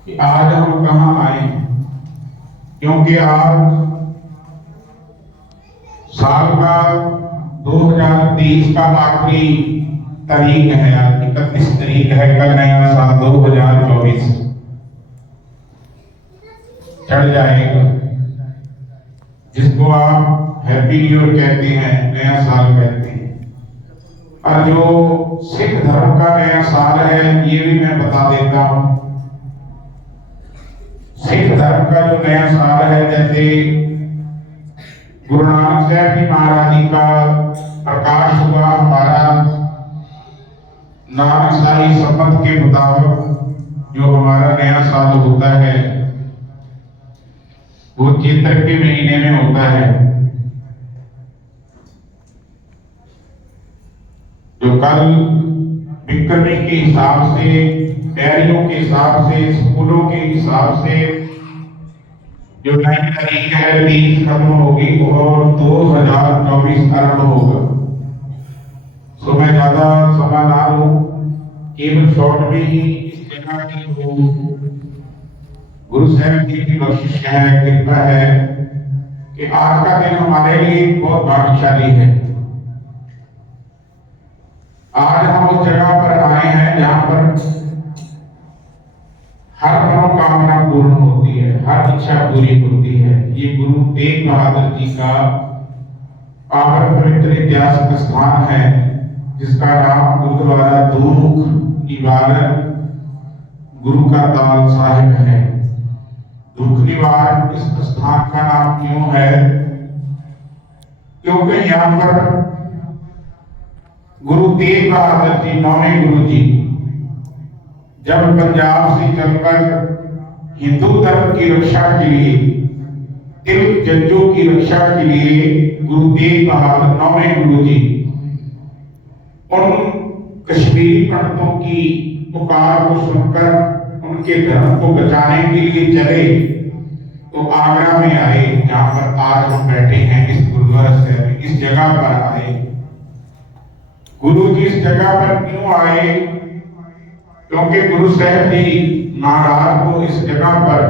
कि आज हम कहाँ आए, क्योंकि आज साल का 2023 का आखिरी तारीख है। आज 31 तारीख है। कल नया साल 2024 चढ़ जाएगा, जिसको आप हैप्पी न्यू ईयर कहते हैं, नया साल कहते हैं। और जो सिख धर्म का नया साल है, ये भी मैं बता देता हूं। सिख धर्म का जो नया साल है, जैसे गुरु नानक साहब जी महाराज जी का प्रकाश हुआ, हमारा नानक शाही संबंध के मुताबिक जो हमारा नया साल होता है वो चैत्र के महीने में होता है। जो कल विक्रमी के हिसाब से, तैयारियों के हिसाब से, स्कूलों के हिसाब से जो नई तारीख है 30 खत्म होगी और 2024 आरंभ होगा। सो मैं ज्यादा समय ना लूं, केवल शॉर्ट में ही इस जगह की जो गुरु साहब जी की बख्शिश है, कृपा है कि आज का दिन हमारे लिए बहुत भाग्यशाली है। आज हम उस जगह पर आए हैं जहां पर हर मनोकामना पूर्ण होती है, हर इच्छा पूरी होती है। ये गुरु तेग बहादुर जी का पावन पवित्र ऐतिहासिक स्थान है, जिसका नाम गुरुद्वारा दुख निवारण गुरु का ताल साहिब है। दुख निवारण इस स्थान का नाम क्यों है? क्योंकि यहाँ पर गुरु तेग बहादुर जी, नौवें गुरु जी, जब पंजाब से चलकर हिंदू धर्म की रक्षा के लिए, तिलक जज्जों की रक्षा के लिए गुरु तेग बहादुर नौवें गुरु जी उन कश्मीरी पंडितों की पुकार को सुनकर उनके धर्म को बचाने के लिए चले, तो आगरा में आए, जहां पर आज हम बैठे हैं इस गुरुद्वारा साहिब, इस जगह पर आए। गुरु जी इस जगह पर क्यों आए? क्योंकि गुरु साहब जी महाराज को इस जगह पर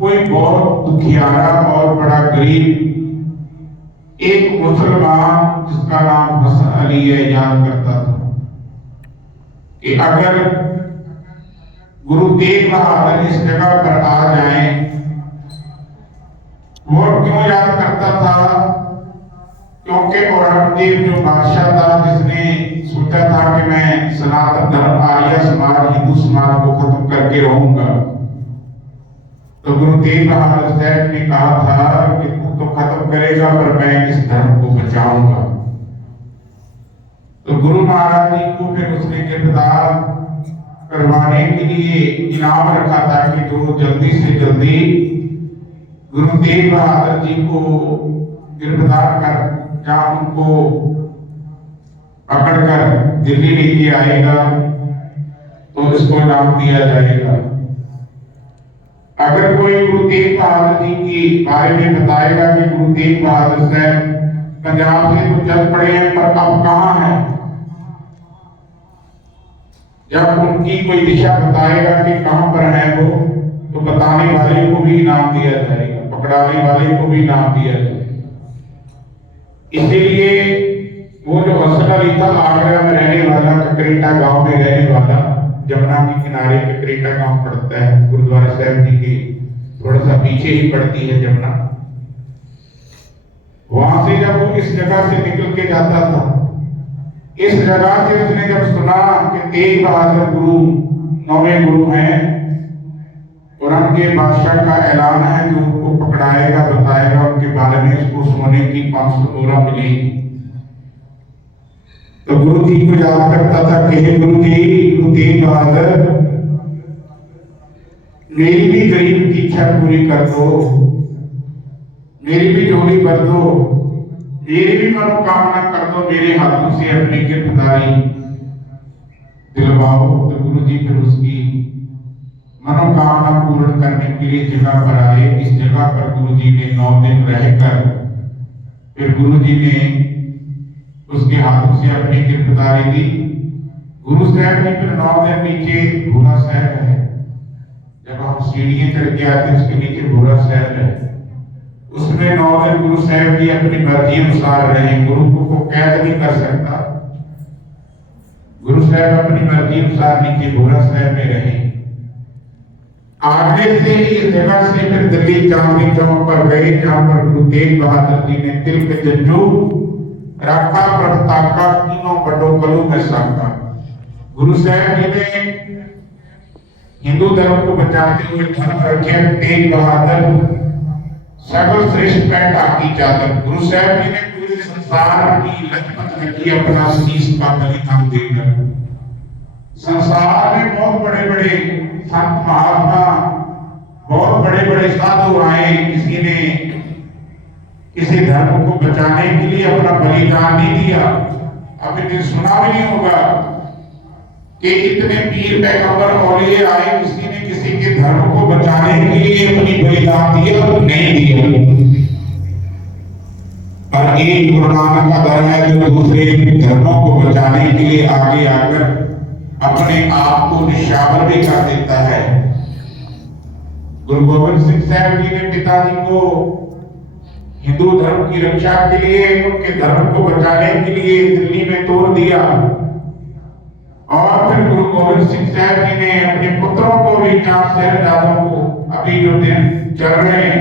कोई बहुत दुखियारा और बड़ा गरीब एक मुसलमान, जिसका नाम हसन अली है, याद करता था कि अगर गुरु तेग बहादुर इस जगह पर आ जाएं। वो क्यों याद करता था? क्योंकि औरंगजेब जो बादशाह था, जिसने सोचा था कि मैं सनातन धर्म, आर्य समाज, हिंदू समाज को खत्म करके रहूंगा, तो गुरु तेग बहादुर साहब ने कहा था कि तू तो खत्म करेगा पर मैं इस धर्म को बचाऊंगा। तो गुरु महाराज जी को फिर उसने गिरफ्तार करवाने के लिए इनाम रखा था कि जो जल्दी से जल्दी गुरु तेग बहादुर जी को गिरफ्तार कर, जहां उनको पकड़कर दिल्ली लेके आएगा तो इसको इनाम दिया जाएगा। अगर कोई गुरु तेग बहादुर जी के बारे में बताएगा कि गुरु तेग बहादुर साहब पंजाब से तो चल पड़े हैं पर अब कहाँ है, जब उनकी कोई दिशा बताएगा कि कहां पर है वो, तो बताने वाले को भी इनाम दिया जाएगा, पकड़ाने वाले को भी इनाम दिया जाएगा। इसीलिए वो जो हसन अली था, आगरा में रहने वाला, ककरेटा गांव में रहने वाला, जमुना के किनारे ककरेटा गांव पड़ता है, गुरुद्वारा साहब जी के थोड़ा सा पीछे ही पड़ती है जमुना। वहां से जब वो इस जगह से निकल के जाता था, इस जगह से उसने जब सुना कि तेग बहादुर गुरु नौवें गुरु हैं और उनके बादशाह का ऐलान है जो उनको पकड़ाएगा, बताएगा उनके बारे में, उसको सोने की 500 मोहरा मिलेगी, तो गुरु जी को याद करता था कि हे गुरु जी, गुरु तेग बहादुर मेरी भी गरीब की इच्छा पूरी कर दो, मेरी भी झोली भर दो, मेरी भी मनोकामना कर दो, मेरे हाथों से अपनी गिरफ्तारी दिलवाओ। तो गुरु जी फिर उसकी मनोकामना पूर्ण करने के लिए जगह पर आए। इस जगह पर गुरु जी ने 9 दिन रहकर फिर गुरु जी ने उसके हाथों से अपनी गिरफ्तारी दी। गुरु साहब ने फिर 9 दिन नीचे भूला साहब है, जब हम सीढ़ियां चढ़ के आते उसके नीचे बुरा शहर है, उसमें 9 दिन गुरु साहब जी अपनी मर्जी अनुसार रहे। गुरु को कैद नहीं कर सकता। गुरु साहब अपनी मर्जी अनुसार नीचे बुरा शहर में रहे। आगे से इस जगह से फिर दिल्ली चांदनी चौक पर गए, जहां पर गुरु तेग बहादुर जी ने तिलक जंजू रखा प्रताका तीनों बड़ो कलू में साका। गुरु साहब जी ने हिंदू धर्म को बचाते हुए धर्म रखे तेग बहादुर सकल श्रेष्ठ पैठ आकी चादर। गुरु साहब जी ने पूरे संसार की लजमत रखी अपना शीश का बलिदान देकर। संसार में बहुत बड़े बड़े संत महात्मा, बहुत बड़े बड़े साधु आए, किसी ने किसी धर्म को बचाने के लिए अपना बलिदान नहीं दिया। अभी सुना भी नहीं होगा कि इतने पीर पैगंबर औलिए आए, किसी ने किसी के धर्म को बचाने के लिए अपनी बलिदान दिया नहीं दिया। और एक गुरु नानक का दर है जो दूसरे धर्मों को बचाने के लिए आगे आकर अपने आप को निशावर भी कर देता है। गुरु गोविंद सिंह साहब जी ने पिताजी को हिंदू धर्म की रक्षा के लिए, उनके धर्म को बचाने के लिए दिल्ली में तोड़ दिया। और फिर गुरु गोविंद सिंह साहब जी ने अपने पुत्रों को भी, 4 शहजादों को, अभी जो दिन चल रहे हैं,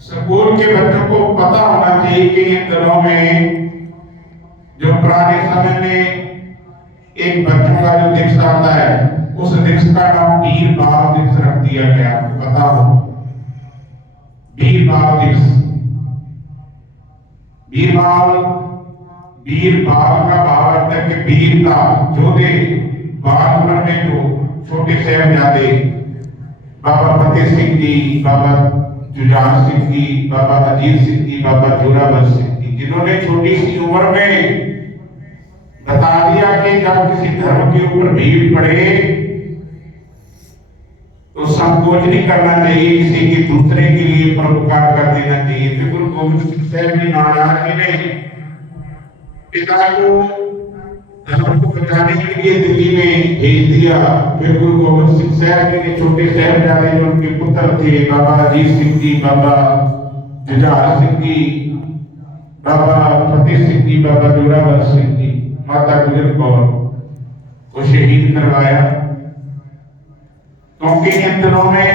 स्कूल के बच्चों को पता होना चाहिए कि इन दिनों में जो पुराने समय में एक बच्चों का जो दिवस आता है, उस दिवस का नाम वीर बाल दिवस रख दिया गया। आपको पता हो, वीर बाल दिवस। वीर बाल का भाव अर्थ है कि वीरता, जोधे, बालपन में जो छोटे साहबजादे बाबा फतेह सिंह जी, बाबा जुझार सिंह जी, बाबा अजीत सिंह जी, बाबा जोरावर सिंह जी, जिन्होंने छोटी सी उम्र में बता दिया कि जब किसी धर्म के ऊपर भीड़ पड़े तो संकोच नहीं करना चाहिए, किसी के दूसरे के लिए परोपकार कर देना चाहिए। फिर गुरु गोविंद सिंह साहब जी महाराज जी ने पिता को धर्म को बचाने के लिए दिल्ली में भेज दिया। फिर गुरु गोविंद सिंह साहब जी ने छोटे साहबजादे जो उनके पुत्र थे, बाबा अजीत सिंह जी, बाबा जुझार सिंह जी, बाबा फतेह सिंह जी, बाबा जोरावर सिंह जी, माता गुजर कौर को शहीद करवाया। क्योंकि इन दिनों में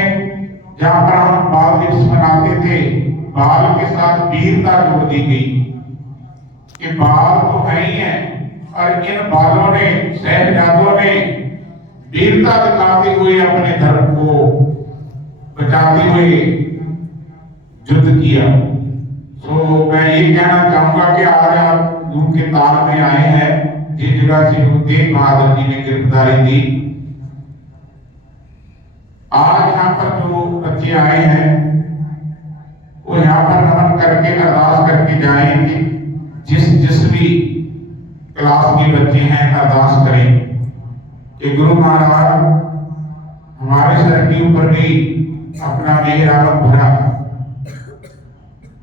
जहां पर हम बाल दिवस मनाते थे, बाल के साथ वीरता जोड़ दी गई कि बाल तो है ही है, और इन बालों ने, शहजादों ने वीरता दिखाते हुए अपने धर्म को बचाते हुए युद्ध किया। तो मैं ये कहना चाहूंगा कि आज आप गुरु के ताल में आए हैं, जिस जगह से गुरु तेग बहादुर जी ने गिरफ्तारी दी। आज यहाँ पर जो बच्चे आए हैं वो यहाँ पर नमन करके, अरदास करके जाएंगे। जिस भी क्लास के बच्चे हैं, अरदास करें कि गुरु महाराज हमारे सर के ऊपर भी अपना मेहराबत भरा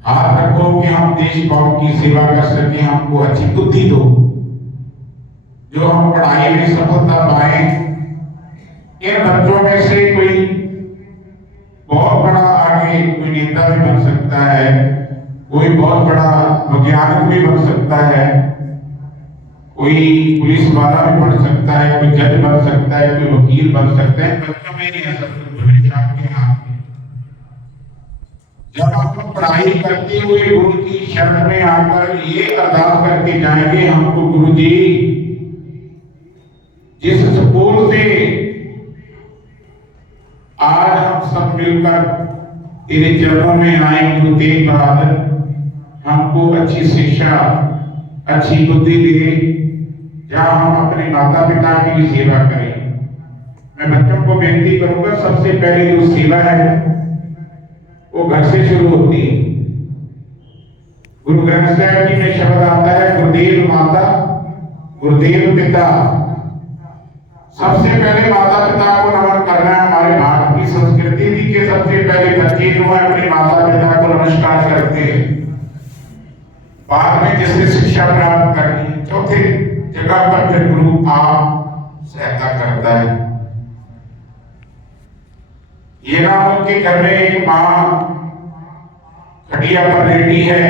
हाथ रखो कि हम देश कौम की सेवा कर सके, हमको अच्छी बुद्धि दो, जो हम पढ़ाई में सफलता पाए। इन बच्चों में से कोई बहुत बड़ा आगे कोई नेता भी बन सकता है, कोई बहुत बड़ा वैज्ञानिक भी बन सकता है, कोई पुलिस वाला भी बन सकता है, कोई जज बन सकता है, कोई वकील बन सकता है। बच्चों में नहीं है, सब कुछ भविष्य आपके हाथ में। जब हम पढ़ाई करते हुए गुरु की शरण में आकर ये अरदास करके जाएंगे, हमको गुरु जी जिस स्कूल से आज हम सब मिलकर तेरे चरणों में आए, गुरु तेग बहादुर हमको अच्छी शिक्षा, अच्छी बुद्धि दे, जहां हम अपने माता पिता की भी सेवा करें। मैं बच्चों को बेनती करूंगा, सबसे पहले जो सेवा है वो घर से शुरू होती है। गुरु ग्रंथ साहिब जी में शब्द आता है, गुरुदेव माता, गुरुदेव पिता। सबसे पहले माता पिता को नमन करना है। हमारे भारत की संस्कृति थी कि सबसे पहले बच्चे जो है अपने माता पिता को नमस्कार करते हैं, बाद में जिससे शिक्षा प्राप्त करनी है, चौथे जगह पर फिर गुरु आप सहायता करता है। ये ना हो कि घर में एक माँ खटिया पर लेटी है,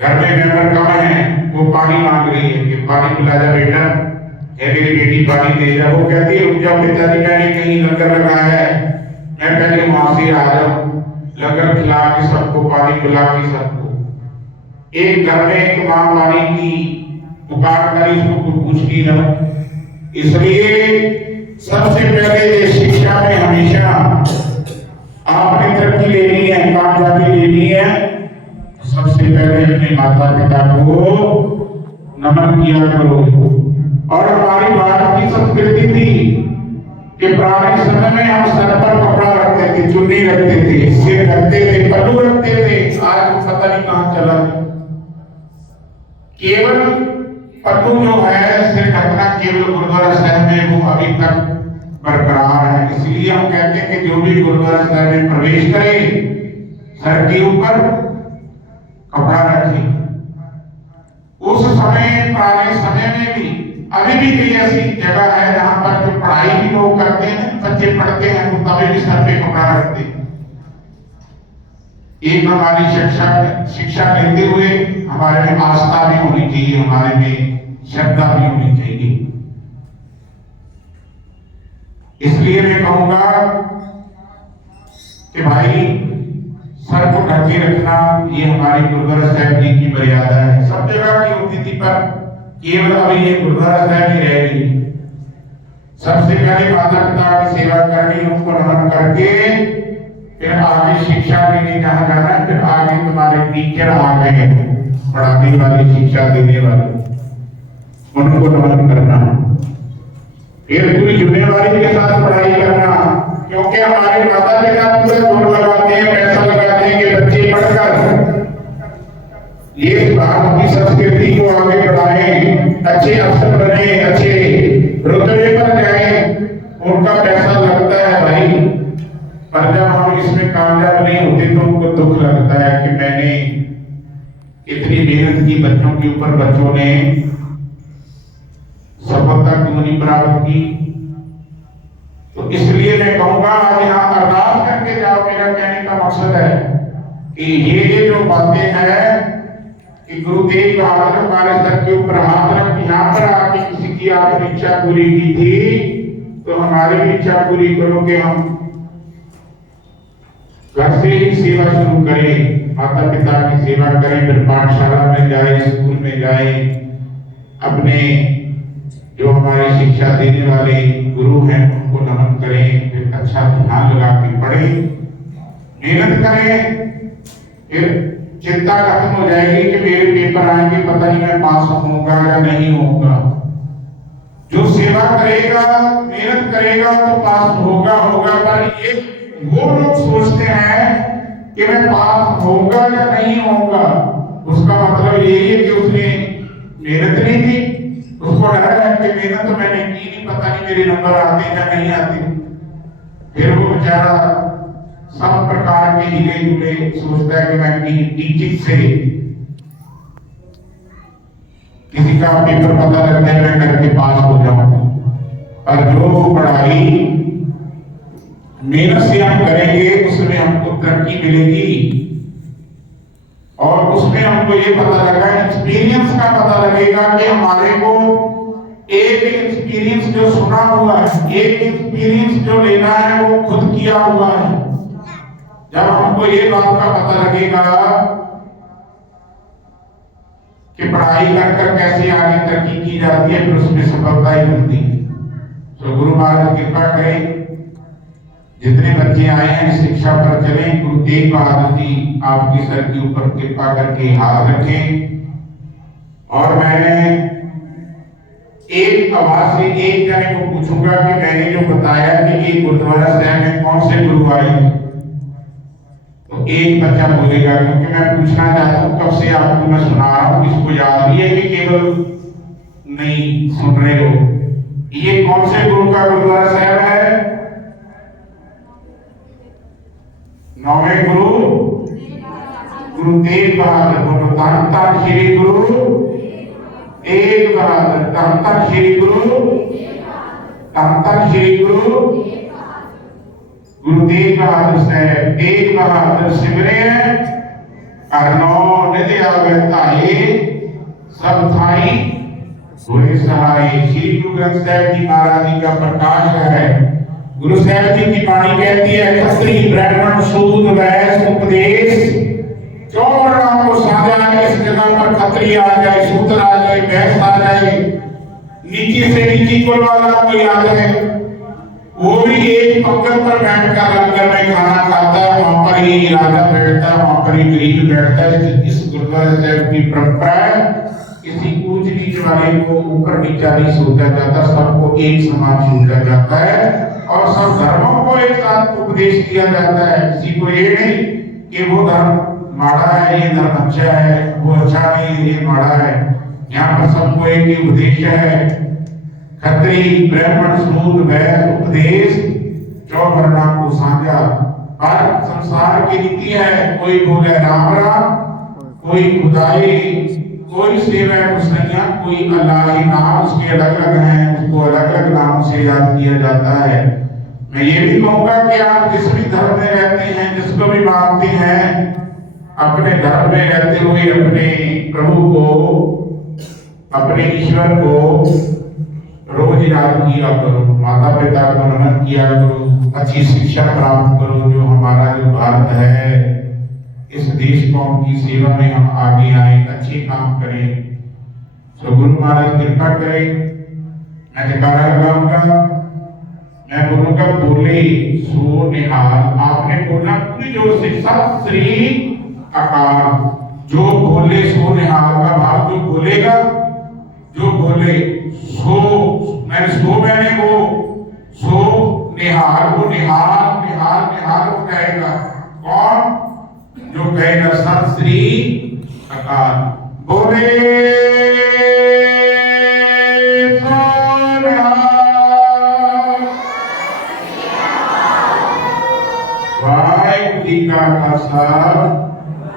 घर में मेंबर कम है, वो पानी मांग रही है कि पानी पिला जा बेटा, है मेरी बेटी पानी दे जा। वो कहती है रुक जाओ पिताजी, मैंने कहीं लंगर लगाया है, मैं पहले वहां से आ जाऊं, लंगर खिला के सबको, पानी पिला के सबको। एक घर में एक माँ पानी की पुकार करी, उसको पूछती ना। इसलिए सबसे पहले शिक्षा में हमेशा आपने तरक्की लेनी है, कामयाबी लेनी है, सबसे पहले अपने माता पिता को नमन किया करो। और हमारी भारत की संस्कृति थी कि पुराने समय में हम सर पर कपड़ा रखते थे, चुन्नी रखते थे, सिर रखते थे, पल्लू रखते थे। आज तो पता नहीं कहां चला। केवल पल्लू जो है, सिर ढकना केवल गुरुद्वारा साहब में वो अभी तक बरकरार है। इसलिए हम कहते हैं कि जो भी गुरुद्वारा साहब में प्रवेश करे, सर के ऊपर कपड़ा रखे। उस समय, पुराने समय में भी, अभी भी कई ऐसी जगह है जहां पर जो पढ़ाई भी लोग करते हैं, बच्चे पढ़ते हैं, तो तभी भी सर पे कपड़ा रखते हैं। एक हमारी शिक्षा लेते हुए हमारे में आस्था भी होनी चाहिए, हमारे में श्रद्धा भी होनी चाहिए। इसलिए मैं कहूंगा कि भाई सर को ढके रखना ये हमारी गुरुद्वारा साहब जी की मर्यादा है। सब जगह की होती थी, पर केवल अभी ये गुरुद्वारा साहब ही रह गई। सबसे पहले माता पिता की सेवा करनी, उनको नमन करके फिर आगे शिक्षा लेने जहाँ जाना, फिर आगे तुम्हारे टीचर आ गए, पढ़ाने वाले, शिक्षा देने वाले, उनको नमन करना, फिर पूरी जिम्मेवारी के साथ पढ़ाई करना। क्योंकि हमारे माता पिता पूरे जोर लगाते हैं, पैसा लगाते हैं कि बच्चे पढ़कर ये भारत की संस्कृति को आगे बढ़ाएं, अच्छे अफसर बने, अच्छे रुतबे पर जाएं, उनका पैसा लगता है भाई। पर जब हम इसमें कामयाब नहीं होते तो उनको दुख लगता है कि मैंने इतनी मेहनत की बच्चों के ऊपर, बच्चों ने सफलता क्यों नहीं प्राप्त की। तो इसलिए मैं कहूंगा आज यहाँ अरदास करके जाओ। मेरा कहने का मकसद है कि ये जो बातें हैं कि गुरु तेग बहादुर हमारे सर के ऊपर हाथ रख, यहाँ पर आके किसी की आपने इच्छा पूरी की थी तो हमारी भी इच्छा पूरी करो कि हम घर से ही सेवा शुरू करें, माता पिता की सेवा करें, फिर पाठशाला में जाए, स्कूल में जाए, अपने जो हमारी शिक्षा देने वाले गुरु हैं उनको नमन करें, फिर अच्छा ध्यान लगा के पढ़ें, मेहनत करें। फिर चिंता खत्म हो जाएगी कि मेरे पेपर आएंगे, पता नहीं मैं पास होऊंगा या नहीं होऊंगा। जो सेवा करेगा, मेहनत करेगा तो पास होगा। पर ये वो लोग सोचते हैं कि मैं पास होऊंगा या नहीं होऊंगा, उसका मतलब यही है कि उसने मेहनत नहीं की, उसको डर है कि मेहनत तो मैंने की नहीं, पता नहीं मेरे नंबर आते या नहीं आते। फिर वो बेचारा सब प्रकार के हिले जुले सोचता है कि मैं टीचिंग से किसी का पेपर पता लगता है मैं करके पास हो जाऊं। और जो पढ़ाई मेहनत से हम करेंगे उसमें हमको तरक्की मिलेगी, और उसमें हमको ये पता लगा, एक्सपीरियंस का पता लगेगा कि हमारे को एक एक्सपीरियंस जो सुना हुआ है, एक एक्सपीरियंस जो लेना है वो खुद किया हुआ है। जब हमको ये बात का पता लगेगा कि पढ़ाई कर कर कैसे आगे तरक्की की जाती है, फिर उसमें सफलता ही मिलती है। तो गुरु महाराज कृपा करें, जितने बच्चे आए हैं शिक्षा पर चलें। गुरु तेग बहादुर जी आपके सर के ऊपर कृपा करके हाथ रखें। और मैं एक आवाज से एक जने को पूछूंगा कि मैंने जो बताया कि एक गुरुद्वारा साहब में कौन से गुरु आए, तो एक बच्चा बोलेगा, क्योंकि मैं पूछना चाहता हूँ कब से आपको मैं सुना रहा हूँ, इसको याद नहीं है कि केवल नहीं सुन रहे हो। ये कौन से गुरु का गुरुद्वारा साहब है? नौवें गुरु गुरु तेग बहादुर। बोलो धन धन श्री गुरु तेग बहादुर, धन धन श्री गुरु, धन धन श्री गुरु। गुरु तेग बहादुर साहब तेग बहादुर सिमरे अरनो निधि आवे ताए सब थाई हुए सहाय। श्री गुरु ग्रंथ साहिब जी महाराज जी का प्रकाश है। गुरु साहिब जी की वाणी कहती है खत्री ब्राह्मण सूद वैश्य उपदेश चौवर्णों को साझा। इस जगह पर खत्री आ जाए, शूद्र आ जाए, वैश्य आ जाए, नीचे से नीची कुल वाला कोई आ जाए, वो भी एक पंक्ति पर बैठकर लंगर में खाना खाता है। वहां पर ही राजा बैठता है, वहां पर ही गरीब बैठता है। इस गुरुद्वारा साहिब की परंपरा है, किसी ऊंच नीच वाले को ऊपर नीचा नहीं सोचा जाता, सबको एक समान सोचा जाता है और सब धर्मों को एक साथ उपदेश दिया जाता है। किसी को ये नहीं कि वो धर्म माड़ा है, ये धर्म अच्छा है, वो अच्छा नहीं ये माड़ा है। यहाँ पर सबको एक ही उपदेश है। खत्री ब्राह्मण सूद वैश्य उपदेश चौवर्णा को साझा। पर संसार की रीति है, कोई बोले राम राम, कोई खुदाई, कोई सेवा मुसलिया, कोई अल्लाह ही नाम उसके अलग अलग हैं, उसको अलग अलग नामों से याद किया जाता है। मैं ये भी कहूँगा कि आप जिस भी धर्म में रहते हैं, जिसको भी मानते हैं, अपने धर्म में रहते हुए अपने प्रभु को, अपने ईश्वर को रोज याद किया करो, माता पिता को नमन किया करो, अच्छी शिक्षा प्राप्त करो। जो हमारा जो भारत है, इस देश कौम की सेवा में हम आगे आए, अच्छे काम करें। तो गुरु महाराज कृपा करें। मैं जयकारा लगाऊंगा, मैं बोलूंगा बोले सो निहाल। आपने बोलना पूरी जोर से सत श्री अकाल। जो बोले सो निहाल का भाव, जो बोलेगा, जो बोले सो, मैं सो मैंने वो सो निहाल, वो निहाल निहाल निहाल हो जाएगा। कौन? जो कहेगा सत श्री अकाल। बोले वाहिगुरू जी का खालसा,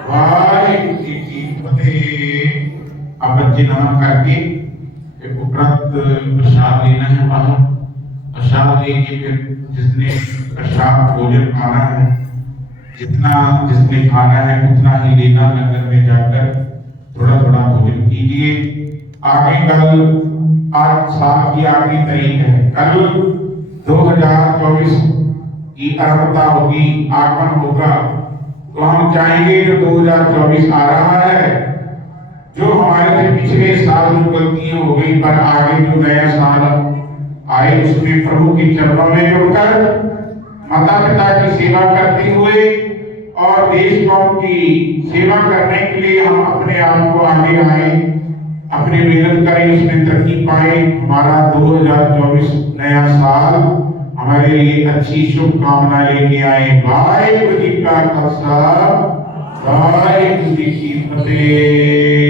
वाहिगुरू जी की फतेह। अब बच्चे नमन करके उपरांत प्रसाद लेना है। वहां प्रसाद लेके फिर जिसने प्रसाद भोजन खाना है, जितना जिसने खाना है उतना ही लेना। लंगर में जाकर थोड़ा थोड़ा भोजन कीजिए। आगे कल, आज साल की आखिरी तारीख है, कल 2024 की आरंभता होगी, आगमन होगा। तो हम चाहेंगे जो 2024 आ रहा है, जो हमारे से पिछले साल जो गलतियां हो गई, पर आगे जो नया साल आए उसमें प्रभु के चरणों में जुड़कर माता पिता की सेवा करते हुए और देश कौम की सेवा करने के लिए हम अपने आप को आगे आए, अपनी मेहनत करें, उसमें तरक्की पाए। हमारा 2024 नया साल हमारे लिए अच्छी शुभकामना लेके आए। वाहिगुरू जी का खालसा, वाहिगुरू जी की फतेह।